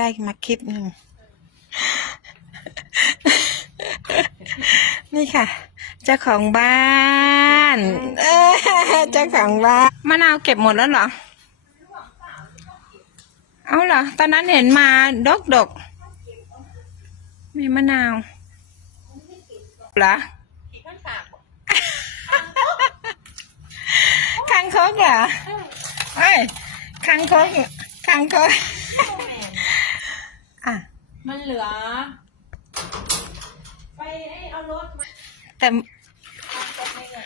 ได้มาคลิปหนึ่ง นี่ค่ะ เจ้าของบ้านเอ้ยเจ้าของบ้านมะนาวเก็บหมดแล้วเหรอ เอาเหรอ ตอนนั้นเห็นมาดกดกๆมีมะนาวเหรอคางคกเหรอเอ้ยคางคกคางคก อะ มันเหลือ ไปไอ้เอารถมาแต่ทำตรงนี้อะ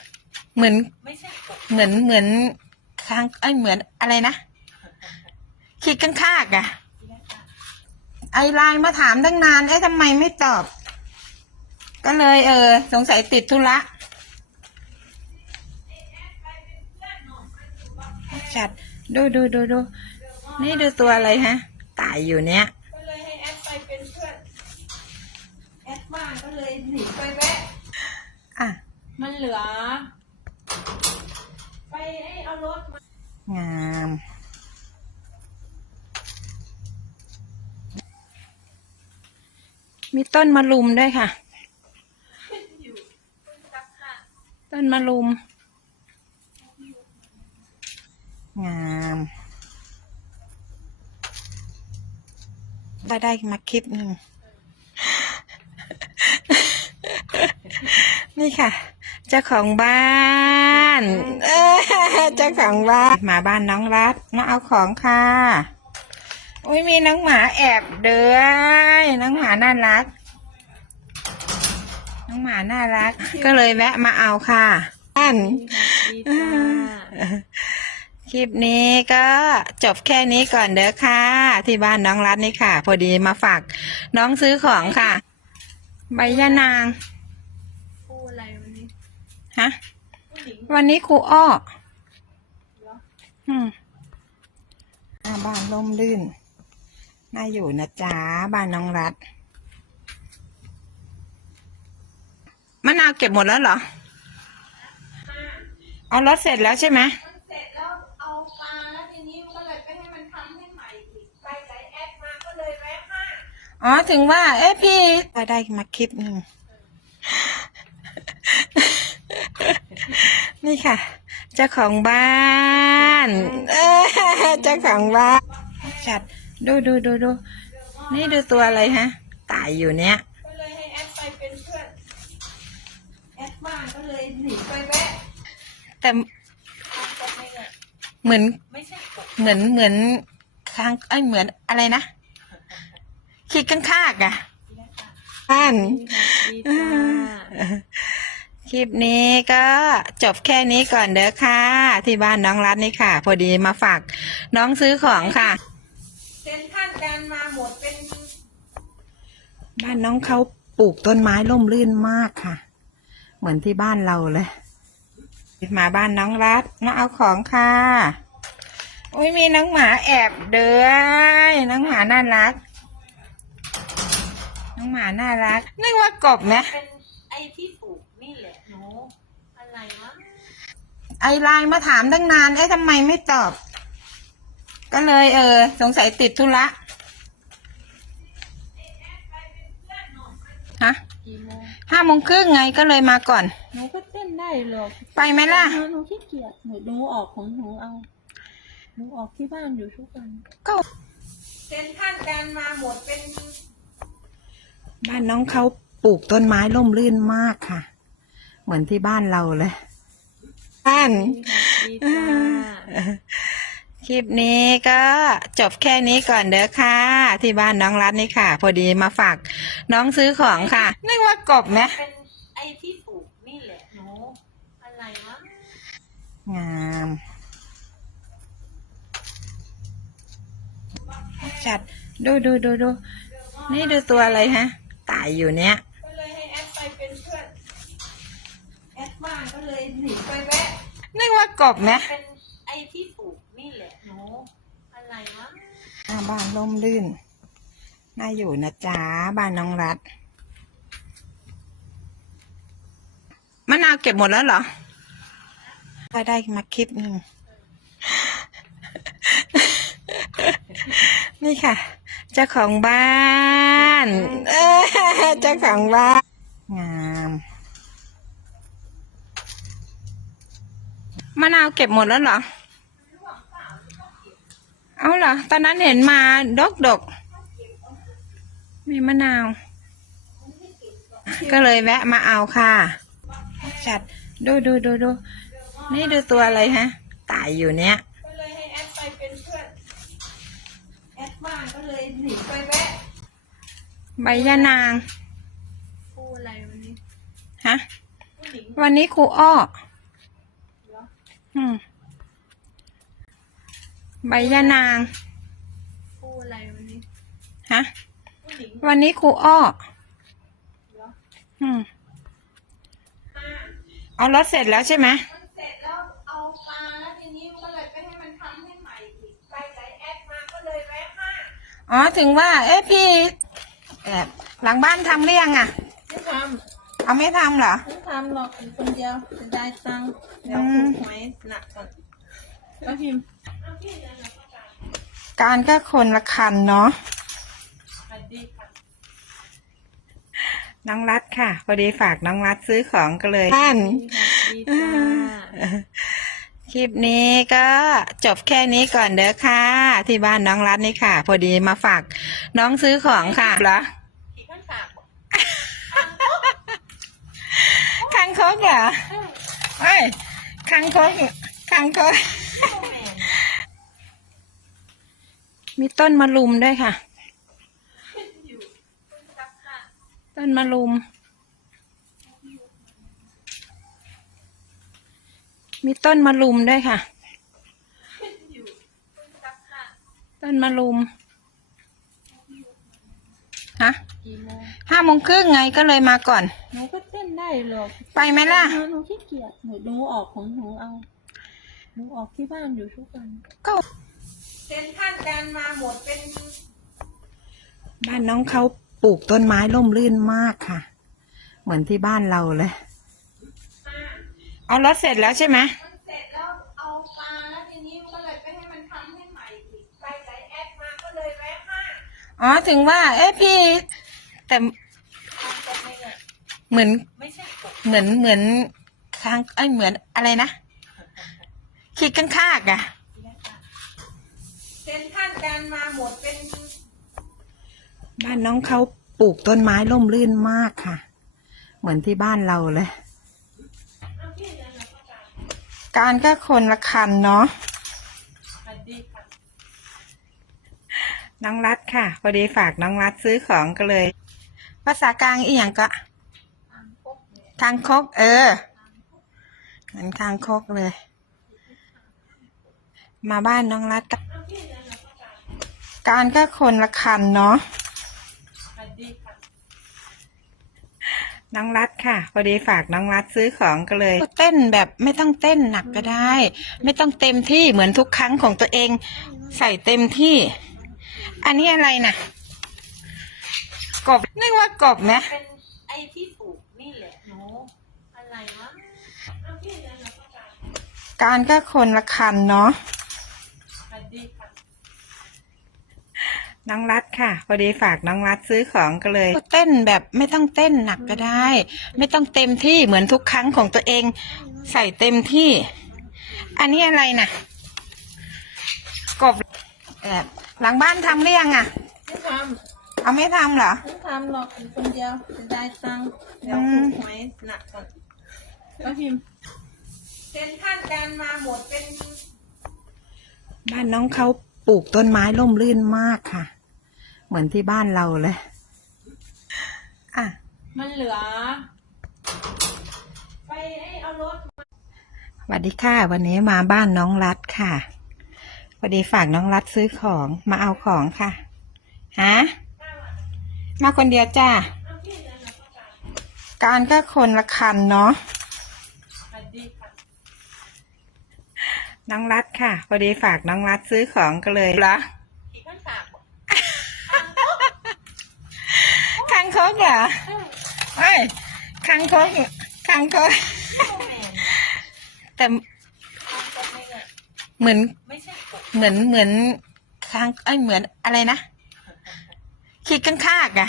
เหมือนไม่ใช่กบเหมือนเหมือนค้างไอ้ยเหมือนอะไรนะขีดข้างคากอะไอไลน์มาถามตั้งนานเอ้ยทำไมไม่ตอบ ก็เลย เออ สงสัยติดธุระจัดดูดูดูดูนี่ดูตัวอะไรฮะตายอยู่เนี้ย แอดบ้านก็เลยหนีไปแวะอะ มันเหลือ ไปไอ้เอารถมางามมีต้นมะลุมด้วยค่ะ ต้นมะลุม งามก็ได้มาคลิปหนึ่ง นี่ค่ะ เจ้าของบ้านเอ้ยเจ้าของบ้านมาบ้านน้องรัฐมาเอาของค่ะอุ้ยมีน้องหมาแอบเดือยน้องหมาน่ารัก น้องหมาน่ารัก ก็เลยแวะมาเอาค่ะบ้านดีจ้าคลิปนี้ก็จบแค่นี้ก่อนเด้อค่ะ ที่บ้านน้องรัฐนี่ค่ะ พอดีมาฝากน้องซื้อของค่ะ ใบยะนาง พูดอะไรวันนี้ ฮะผู้หญิงวันนี้ครูอ้อเหรออืมหน้าบ้านร่มรื่น น่าอยู่นะจ๊ะบ้านน้องรัฐมะนาวเก็บหมดแล้วเหรอ เอารถเสร็จแล้วใช่ไหมมันเสร็จแล้วเอามาแล้วทีนี้มันก็เลยไปให้มันทำให้ใหม่อีกไปไหนแอดมาก็เลยแวะห้างอ๋อถึงว่า เอ๊ะพี่ก็ได้มาคลิปหนึ่ง นี่ค่ะ เจ้าของบ้านเจ้าของบ้านจัดดูดูดูดูนี่ดูตัวอะไรฮะตายอยู่เนี้ยก็เลยให้แอดไปเป็นเพื่อนแอดบ้านก็เลยหนีไปแวะแต่เหมือนเหมือนเหมือนค้างไอ้เหมือนอะไรนะขีดข้างคากอะบ้านดีจ้า ลิปนี้ก็จบแค่นี้ก่อนเด้อค่ะ ที่บ้านน้องรัฐนี่ค่ะ พอดีมาฝากน้องซื้อของค่ะเซ็นท่านการมาหมดเป็น บ้านน้องเขาปลูกต้นไม้ร่มรื่นมากค่ะ เหมือนที่บ้านเราเลย มาบ้านน้องรัฐมาเอาของค่ะอุ้ยมีน้องหมาแอบเดือยน้องหมาน่ารัก น้องหมาน่ารักนึกว่ากบนะเป็นไอ้ที่ปลูก นี่แหละหนูอะไรวะไอไลน์มาถามตั้งนานเอ้ยทำไมไม่ตอบ ก็เลย เออ สงสัยติดธุระฮะกี่โมงห้าโมงครึ่งไงก็เลยมาก่อน หนูก็เต้นได้หรอกไปไหมล่ะ หนูหนูขี้เกียจหนูดูออกของหนูเอาหนูออกที่บ้านอยู่ทุกวันก็ เซ็นท่านการมาหมดเป็น บ้านน้องเขาปลูกต้นไม้ร่มรื่นมากค่ะ เหมือนที่บ้านเราเลย บ้านดีจ้าคลิปนี้ก็จบแค่นี้ก่อนเด้อค่ะ ที่บ้านน้องรัฐนี่ค่ะ พอดีมาฝากน้องซื้อของค่ะ นึกว่ากบนะเป็นไอ้ที่ปลูกนี่แหละหนูอะไรวะ งามจัดดูดูดูดูนี่ดูตัวอะไรฮะตายอยู่เนี้ย ก็เลยให้แอดไปเป็นเพื่อน แอดบ้าน ก็เลยหนีไปแวะนึกว่ากบนะเป็นไอ้ที่ปลูกนี่แหละหนูอะไรวะหน้าบ้านร่มรื่น น่าอยู่นะจ๊ะบ้านน้องรัฐมะนาวเก็บหมดแล้วเหรอก็ได้มาคลิปหนึ่งนี่ค่ะ เจ้าของบ้านเอ้ยเจ้าของบ้าน งามมะนาวเก็บหมดแล้วเหรอ เอาเหรอ ตอนนั้นเห็นมาดกดกมีมะนาว ก็เลยแวะมาเอาค่ะ จัด ดูดูดูดู นี่ดูตัวอะไรฮะ ตายอยู่เนี้ยก็เลยให้แอดไปเป็นเพื่อน แอดบ้านก็เลยหนีไปแวะ ใบยะนางพูอะไรวันนี้ ฮะ วันนี้ครูอ้อ ใบยะนางพูดอะไรวันนี้ฮะ ผู้หญิงวันนี้ครูอ้อ เหรออืมมาเอารถเสร็จแล้วใช่ไหม มันเสร็จแล้วเอามาแล้วทีนี้มันก็เลยไปให้มันทำให้ใหม่อีกไปไหนแอดมาก็เลยแวะมาอ๋อ ถึงว่า เอ๊ะพี่แอบหลังบ้านทำเรื่องอะ ไม่ท เอาไม่ทำเหรอำไม่ทำหรอกเป็นคนเดียวจะได้ตังค์เดี๋ยวอืถูมกหวยหนักก่อนแล้วพิมพ์การก็คนละคันเนาะ สวัสดีค่ะน้องรัดค่ะ พอดีฝากน้องรัดซื้อของก็เลยท่านดีค่ะ คลิปนี้ก็จบแค่นี้ก่อนเด้อค่ะ ที่บ้านน้องรัดนี่ค่ะ พอดีมาฝากน้องซื้อของค่ะเหรอ ผีข้างฝากบอก คังคกเหรอเอ้ยคังคกคังคกมีต้นมะลุมด้วยค่ะ ต้นมะลุม มีต้นมะลุมด้วยค่ะ ต้นมะลุม ฮะกี่โมงห้าโมงครึ่งไงก็เลยมาก่อน หนูก็เต้นได้หรอกไปไหมล่ะ หนูขี้เกียจหนูดูออกของหนูเอา หนูออกที่บ้านอยู่ทุกวันก็เซ็นท่านการมาหมดเป็นบ้านน้องเขาปลูกต้นไม้ร่มรื่นมากค่ะ เหมือนที่บ้านเราเลยมาเอารถเสร็จแล้วใช่ไหม อ๋อถึงว่า เอ๊ะพี่ แต่ทำก็ไม่ได้เหมือนไม่ใช่กบเหมือนเหมือนค้างไอ้ยเหมือนอะไรนะขีดกันคากอะเซ็นท่านการมาหมดเป็น บ้านน้องเขาปลูกต้นไม้ร่มรื่นมากค่ะ เหมือนที่บ้านเราเลยเอาพี่เดินมาก็ได้การก็คนละคันเนาะสวัสดีค่ะ น้องรัดค่ะ พอดีฝากน้องรัดซื้อของก็เลย ภาษากลางอีหยังก็ทางพบเนี่ยคางคก เออเหมือนคางคกเลย มาบ้านน้องรัดการก็คนละคันเนาะสวัสดีค่ะน้องรัดค่ะ พอดีฝากน้องรัดซื้อของก็เลย เต้นแบบไม่ต้องเต้นหนักก็ได้ ไม่ต้องเต็มที่เหมือนทุกครั้งของตัวเอง ใส่เต็มที่ อันนี้อะไรนะ่ะ กบ นึกว่ากบนะ เป็นไอ้ที่ปลูกนี่แหละหนูอะไรวะเอาพี่เดินมาก็ได้การก็คนละคันเนาะสวัสดีค่ะน้องรัดค่ะ พอดีฝากน้องรัดซื้อของก็เลย เต้นแบบไม่ต้องเต้นหนักก็ได้ ไม่ต้องเต็มที่เหมือนทุกครั้งของตัวเอง ใส่เต็มที่ อันนี้อะไรนะ่ะ กบแอบ หลังบ้านทำเรื่องอะ ไม่ทเอาไม่ทำเหรอำไม่ทำหรอกเป็นคนเดียวจะได้ตังค์เดี๋ยวอืถูมกหวยหนักก่อนแล้วพิมพ์เซ็นท่านการมาหมดเป็นบ้านน้องเขาปลูกต้นไม้ร่มรื่นมากค่ะ เหมือนที่บ้านเราเลย อะ มันเหลือ ไปไอ้เอารถ สวัสดีค่ะ วันนี้มาบ้านน้องรัดค่ะ พอดีฝากน้องรัดซื้อของมาเอาของค่ะฮะมาคนเดียวจ้าการก็คนละคันเนาะน้องรัดค่ะ พอดีฝากน้องรัดซื้อของก็เลยเหรอผีข้างฝากบอกคังคกเหรอเอ้ยคังคกคังคกแต่ เหมือนเหมือนเหมือนค้างไอ้เหมือนอะไรนะขีดข้างคากอะ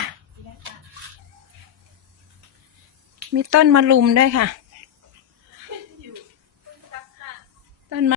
มีต้นมะลุมด้วยค่ะ